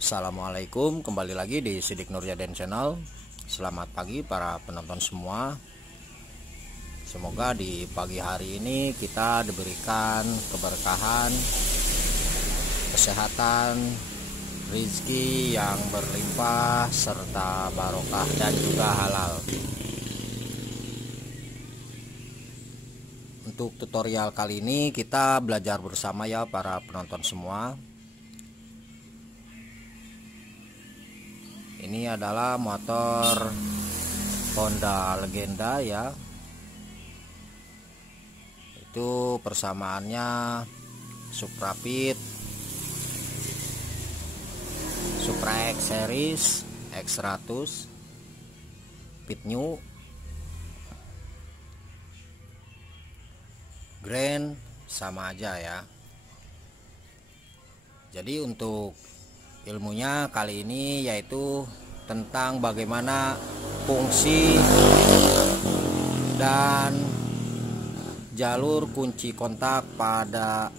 Assalamualaikum, kembali lagi di Sidik Nurjaden Channel. Selamat pagi para penonton semua. Semoga di pagi hari ini kita diberikan keberkahan, kesehatan, rezeki yang berlimpah serta barokah dan juga halal. Untuk tutorial kali ini kita belajar bersama ya para penonton semua. Ini adalah motor Honda Legenda ya. Itu persamaannya Suprapit, Supra X Series, X100, Pit New, Grand sama aja ya. Jadi untuk ilmunya kali ini yaitu tentang bagaimana fungsi dan jalur kunci kontak pada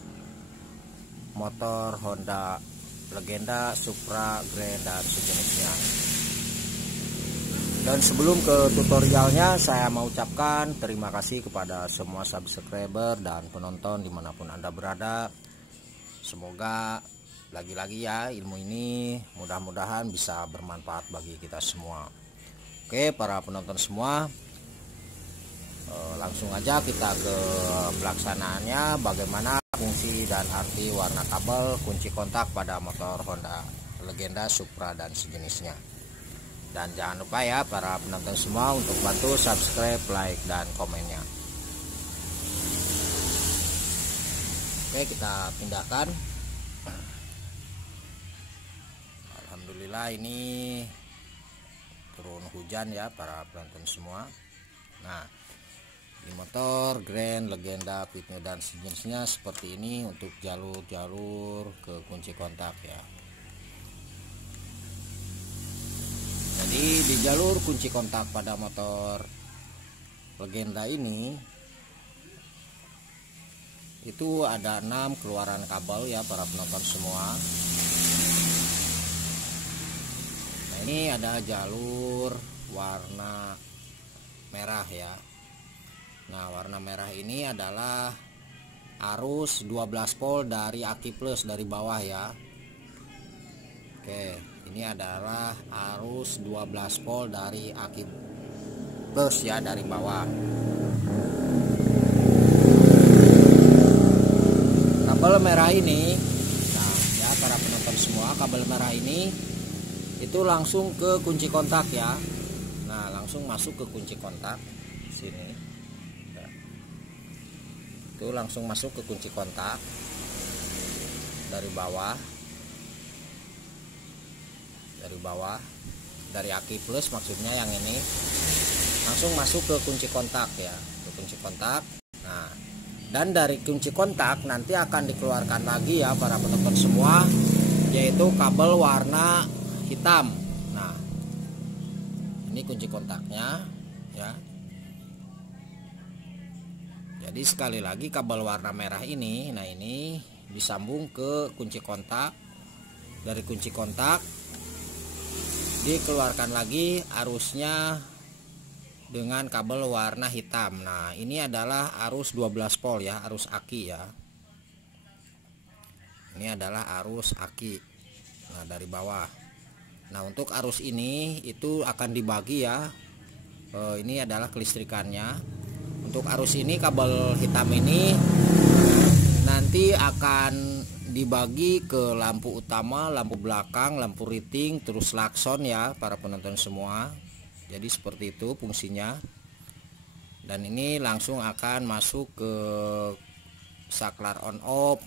motor Honda Legenda, Supra, Grand dan sejenisnya. Dan sebelum ke tutorialnya, saya mau ucapkan terima kasih kepada semua subscriber dan penonton dimanapun Anda berada. Semoga lagi-lagi ya ilmu ini mudah-mudahan bisa bermanfaat bagi kita semua. Oke para penonton semua, langsung aja kita ke pelaksanaannya, bagaimana fungsi dan arti warna kabel kunci kontak pada motor Honda Legenda, Supra dan sejenisnya. Dan jangan lupa ya para penonton semua untuk bantu subscribe, like dan komennya. Oke, kita pindahkan. Alhamdulillah ini turun hujan ya para penonton semua. Nah, di motor Grand, Legenda, Pit New dan sejenisnya seperti ini untuk jalur-jalur ke kunci kontak ya. Jadi di jalur kunci kontak pada motor Legenda ini itu ada 6 keluaran kabel ya para penonton semua. Nah, ini ada jalur warna merah ya. Nah, warna merah ini adalah arus 12 volt dari aki plus dari bawah ya. Oke, ini adalah arus 12 volt dari aki plus ya dari bawah. Kabel merah ini, nah ya para penonton semua, kabel merah ini itu langsung ke kunci kontak ya. Nah, langsung masuk ke kunci kontak sini. Ya. Itu langsung masuk ke kunci kontak dari bawah. Dari aki plus maksudnya yang ini langsung masuk ke kunci kontak ya, ke kunci kontak. Nah, dan dari kunci kontak nanti akan dikeluarkan lagi ya para penonton semua, yaitu kabel warna hitam. Nah, ini kunci kontaknya ya. Jadi sekali lagi kabel warna merah ini, nah ini disambung ke kunci kontak. Dari kunci kontak dikeluarkan lagi arusnya dengan kabel warna hitam. Nah, ini adalah arus 12 volt ya, arus aki ya. Ini adalah arus aki. Nah, dari bawah. Nah, untuk arus ini itu akan dibagi ya. Ini adalah kelistrikannya. Untuk arus ini kabel hitam ini nanti akan dibagi ke lampu utama, lampu belakang, lampu riting, terus klakson ya para penonton semua. Jadi seperti itu fungsinya. Dan ini langsung akan masuk ke saklar on off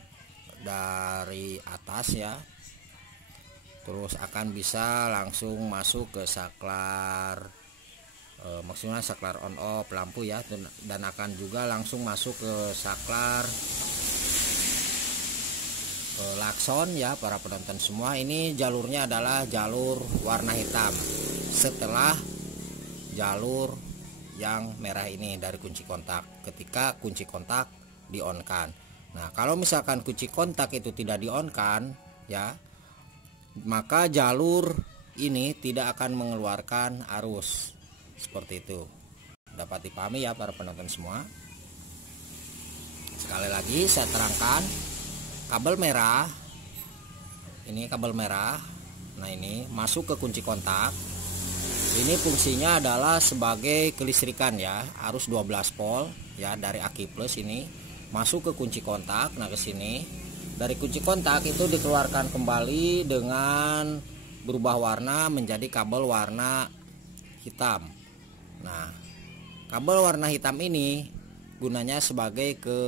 dari atas ya. Terus akan bisa langsung masuk ke saklar maksudnya saklar on off lampu ya, dan akan juga langsung masuk ke saklar klakson ya para penonton semua. Ini jalurnya adalah jalur warna hitam setelah jalur yang merah ini dari kunci kontak ketika kunci kontak di on kan. Nah, kalau misalkan kunci kontak itu tidak di on kan ya, maka jalur ini tidak akan mengeluarkan arus. Seperti itu. Dapat dipahami ya para penonton semua. Sekali lagi saya terangkan, kabel merah, ini kabel merah, nah ini masuk ke kunci kontak. Ini fungsinya adalah sebagai kelistrikan ya, arus 12 volt ya, dari aki plus ini masuk ke kunci kontak. Nah ke sini dari kunci kontak itu dikeluarkan kembali dengan berubah warna menjadi kabel warna hitam. Nah kabel warna hitam ini gunanya sebagai ke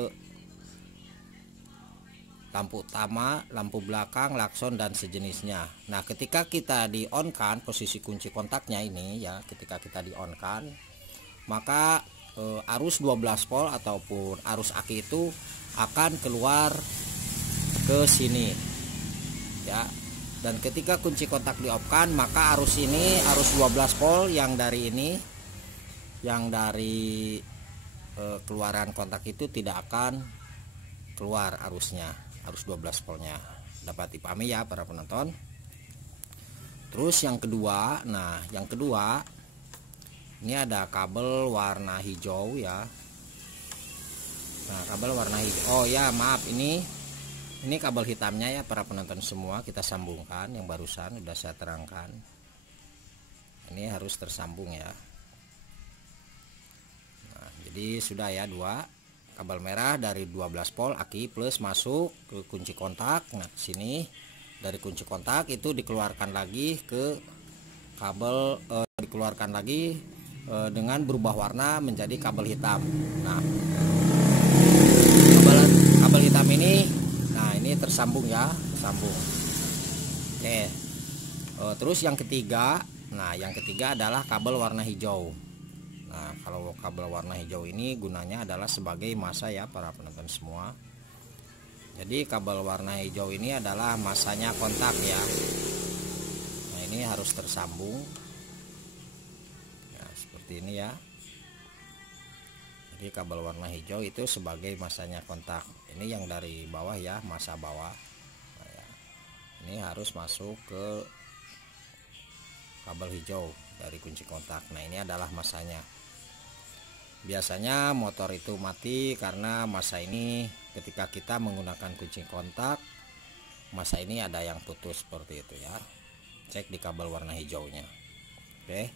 lampu utama, lampu belakang, klakson dan sejenisnya. Nah, ketika kita di on kan posisi kunci kontaknya ini ya, ketika kita di on kan, maka arus 12 volt ataupun arus aki itu akan keluar ke sini. Ya. Dan ketika kunci kontak di off kan, maka arus ini, arus 12 volt yang dari ini, yang dari keluaran kontak itu tidak akan keluar arusnya. Arus 12 voltnya. Dapat dipahami ya para penonton. Terus yang kedua, nah yang kedua ini ada kabel warna hijau ya. Nah kabel warna hijau, oh ya maaf, ini kabel hitamnya ya para penonton semua. Kita sambungkan, yang barusan sudah saya terangkan. Ini harus tersambung ya. Nah, jadi sudah ya, dua kabel merah dari 12 volt aki plus masuk ke kunci kontak. Nah sini dari kunci kontak itu dikeluarkan lagi ke kabel, dikeluarkan lagi dengan berubah warna menjadi kabel hitam. Nah kabel hitam ini, nah ini tersambung ya, tersambung. Oke. Terus yang ketiga, nah yang ketiga adalah kabel warna hijau. Nah kalau kabel warna hijau ini gunanya adalah sebagai massa ya para penonton semua. Jadi kabel warna hijau ini adalah masanya kontak ya. Nah ini harus tersambung ya, seperti ini ya. Jadi kabel warna hijau itu sebagai masanya kontak. Ini yang dari bawah ya, massa bawah. Nah, ya. Ini harus masuk ke kabel hijau dari kunci kontak. Nah ini adalah masanya. Biasanya motor itu mati karena massa ini ketika kita menggunakan kunci kontak, massa ini ada yang putus seperti itu ya. Cek di kabel warna hijaunya. Oke.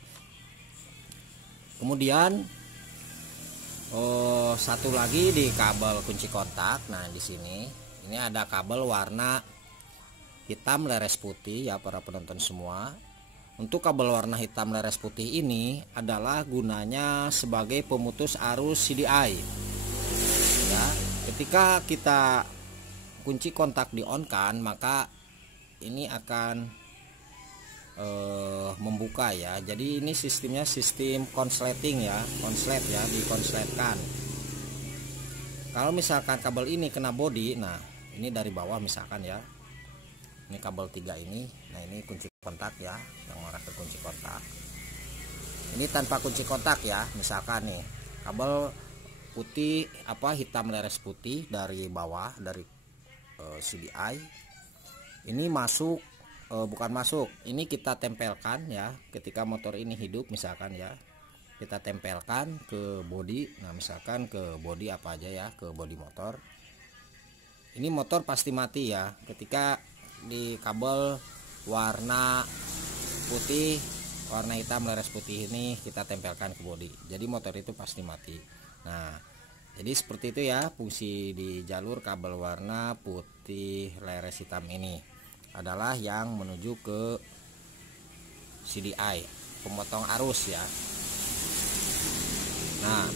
Kemudian satu lagi di kabel kunci kontak. Nah di sini ini ada kabel warna hitam leres putih ya para penonton semua. Untuk kabel warna hitam leres putih ini adalah gunanya sebagai pemutus arus CDI. Ya, ketika kita kunci kontak di on kan, maka ini akan membuka ya. Jadi ini sistemnya sistem konsleting ya, konslet ya, dikonsletkan. Kalau misalkan kabel ini kena bodi, nah ini dari bawah misalkan ya. Ini kabel 3 ini, nah ini kunci kontak ya, yang mengarah ke kunci kontak. Ini tanpa kunci kontak ya, misalkan nih kabel putih hitam leres putih dari bawah dari CDI ini masuk, bukan masuk, ini kita tempelkan ya. Ketika motor ini hidup misalkan ya, kita tempelkan ke bodi. Nah misalkan ke bodi apa aja ya, ke bodi motor. Ini motor pasti mati ya ketika di kabel warna putih, warna hitam leres putih ini kita tempelkan ke bodi. Jadi motor itu pasti mati. Nah jadi seperti itu ya fungsi di jalur kabel warna putih leres hitam ini, adalah yang menuju ke CDI, pemotong arus ya. Nah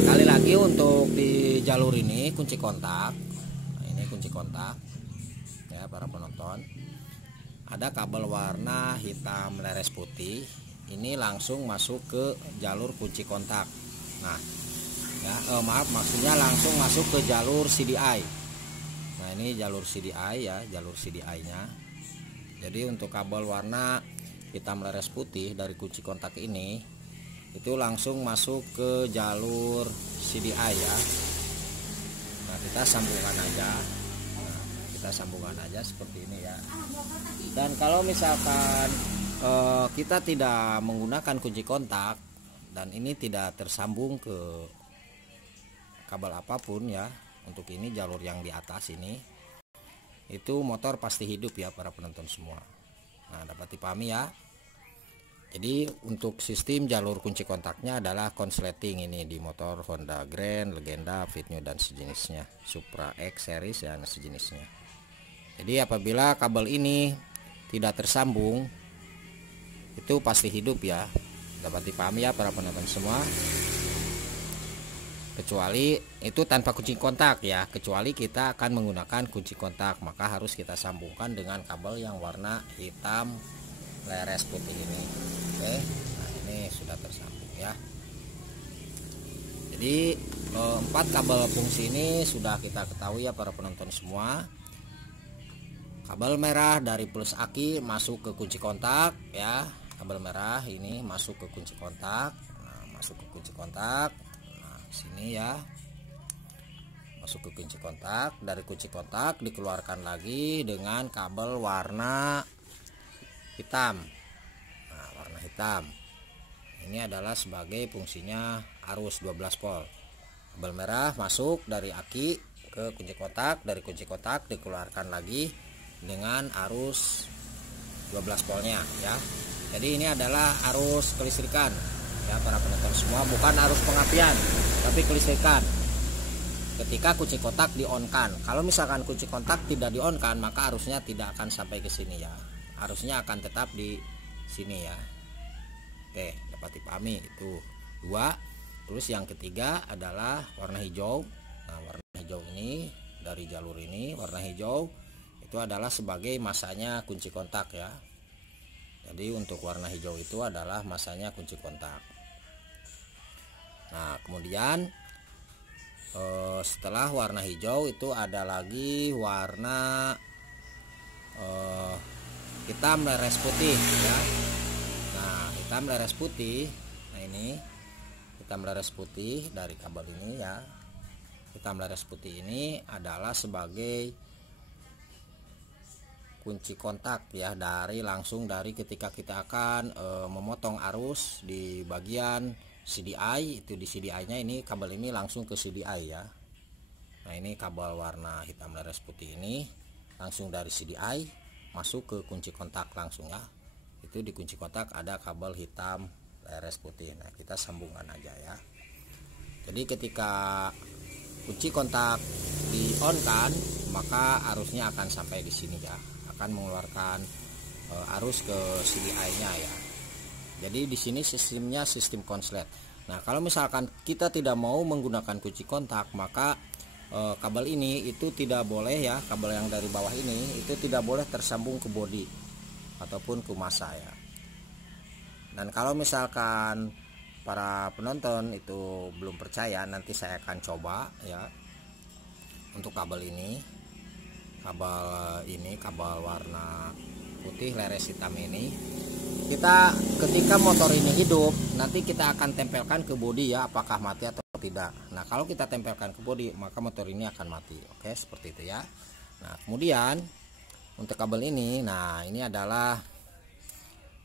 sekali lagi untuk di jalur ini kunci kontak. Nah, ini kunci kontak ya para penonton. Ada kabel warna hitam leres putih, ini langsung masuk ke jalur kunci kontak. Nah ya, maaf, maksudnya langsung masuk ke jalur CDI. Nah ini jalur CDI ya, jalur CDI nya. Jadi untuk kabel warna hitam leres putih dari kunci kontak ini itu langsung masuk ke jalur CDI ya. Nah kita sambungkan aja. Nah, kita sambungan aja seperti ini ya. Dan kalau misalkan kita tidak menggunakan kunci kontak dan ini tidak tersambung ke kabel apapun ya, untuk ini jalur yang di atas ini, itu motor pasti hidup ya para penonton semua. Nah, dapat dipahami ya. Jadi untuk sistem jalur kunci kontaknya adalah konsleting ini di motor Honda Grand, Legenda, Fit New dan sejenisnya, Supra X series dan sejenisnya. Jadi apabila kabel ini tidak tersambung, itu pasti hidup ya. Dapat dipahami ya para penonton semua. Kecuali itu tanpa kunci kontak ya, kecuali kita akan menggunakan kunci kontak, maka harus kita sambungkan dengan kabel yang warna hitam leres putih ini. Oke, nah ini sudah tersambung ya. Jadi 4 kabel fungsi ini sudah kita ketahui ya para penonton semua. Kabel merah dari plus aki masuk ke kunci kontak ya. Kabel merah ini masuk ke kunci kontak. Nah, masuk ke kunci kontak. Nah, sini ya. Masuk ke kunci kontak. Dari kunci kontak dikeluarkan lagi dengan kabel warna hitam. Nah, warna hitam ini adalah sebagai fungsinya arus 12 volt. Kabel merah masuk dari aki ke kunci kontak, dari kunci kontak dikeluarkan lagi dengan arus 12 voltnya ya. Jadi ini adalah arus kelistrikan ya para penonton semua, bukan arus pengapian tapi kelistrikan. Ketika kunci kontak di-on-kan, kalau misalkan kunci kontak tidak di-on-kan, maka arusnya tidak akan sampai ke sini ya. Arusnya akan tetap di sini ya. Oke, dapat dipahami itu 2. Terus yang ketiga adalah warna hijau. Nah, warna hijau ini dari jalur ini, warna hijau itu adalah sebagai masanya kunci kontak ya. Jadi untuk warna hijau itu adalah masanya kunci kontak. Nah, kemudian setelah warna hijau itu ada lagi warna hitam leres putih ya. Nah, hitam leres putih. Nah, ini hitam leres putih dari kabel ini ya. Hitam leres putih ini adalah sebagai kunci kontak ya, dari langsung dari ketika kita akan memotong arus di bagian CDI, itu di CDI-nya ini kabel ini langsung ke CDI ya. Nah, ini kabel warna hitam leres putih ini langsung dari CDI masuk ke kunci kontak langsung ya. Itu di kunci kontak ada kabel hitam leres putih. Nah, kita sambungkan aja ya. Jadi ketika kunci kontak di on kan, maka arusnya akan sampai di sini ya, akan mengeluarkan arus ke CDI-nya ya. Jadi di sini sistemnya sistem konslet. Nah, kalau misalkan kita tidak mau menggunakan kunci kontak, maka kabel ini itu tidak boleh ya, kabel yang dari bawah ini itu tidak boleh tersambung ke bodi ataupun ke massa ya. Dan kalau misalkan para penonton itu belum percaya, nanti saya akan coba ya untuk kabel ini. Kabel warna putih leres hitam ini, kita ketika motor ini hidup nanti kita akan tempelkan ke bodi ya, apakah mati atau tidak. Nah, kalau kita tempelkan ke bodi maka motor ini akan mati. Oke, seperti itu ya. Nah, kemudian untuk kabel ini, nah ini adalah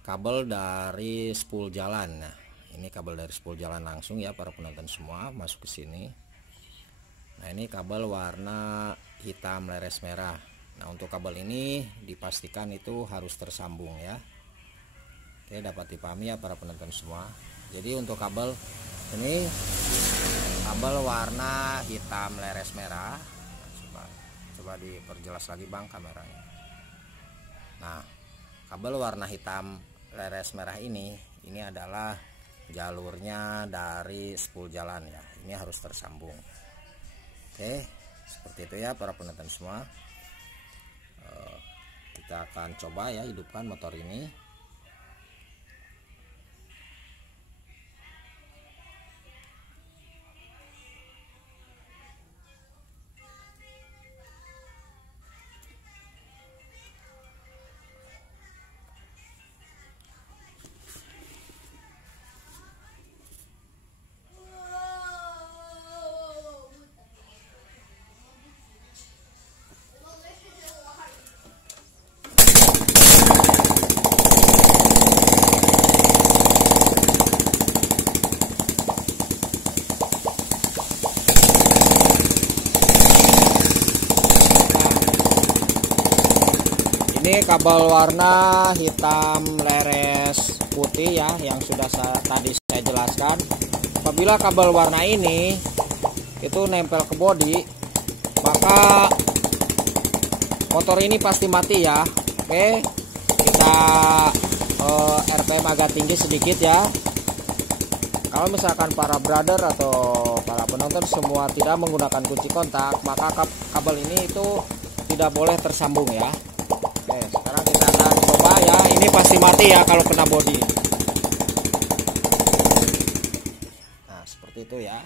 kabel dari spool jalan. Nah, ini kabel dari spool jalan langsung ya para penonton semua, masuk ke sini. Nah, ini kabel warna hitam leres merah. Nah, untuk kabel ini dipastikan itu harus tersambung ya. Oke, dapat dipahami ya para penonton semua. Jadi untuk kabel ini kabel warna hitam leres merah. Nah, coba diperjelas lagi Bang kameranya. Nah, kabel warna hitam leres merah ini adalah jalurnya dari spool jalan ya. Ini harus tersambung. Oke, seperti itu ya para penonton semua. Kita akan coba ya hidupkan motor ini. Ini kabel warna hitam leres putih ya, yang sudah tadi saya jelaskan. Apabila kabel warna ini itu nempel ke bodi, maka motor ini pasti mati ya. Oke, kita RPM agak tinggi sedikit ya. Kalau misalkan para brother atau para penonton semua tidak menggunakan kunci kontak, maka kabel ini itu tidak boleh tersambung ya. Oke, sekarang kita akan coba ya. Ini pasti mati ya kalau kena bodi. Nah, seperti itu ya.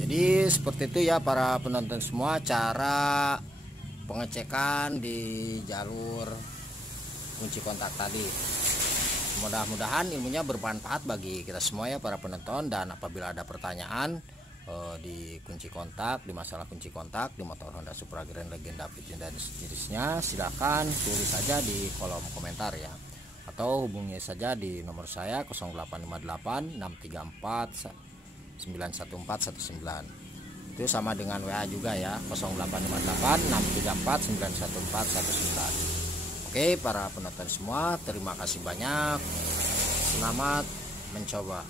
Jadi seperti itu ya para penonton semua, cara pengecekan di jalur kunci kontak tadi. Mudah-mudahan ilmunya bermanfaat bagi kita semua ya para penonton. Dan apabila ada pertanyaan di kunci kontak, di masalah kunci kontak di motor Honda Supra Grand Legenda Fit dan sejenisnya, silahkan tulis saja di kolom komentar ya, atau hubungi saja di nomor saya 0858 634 91419. Itu sama dengan WA juga ya, 0858 634 91419. Oke para penonton semua, terima kasih banyak. Selamat mencoba.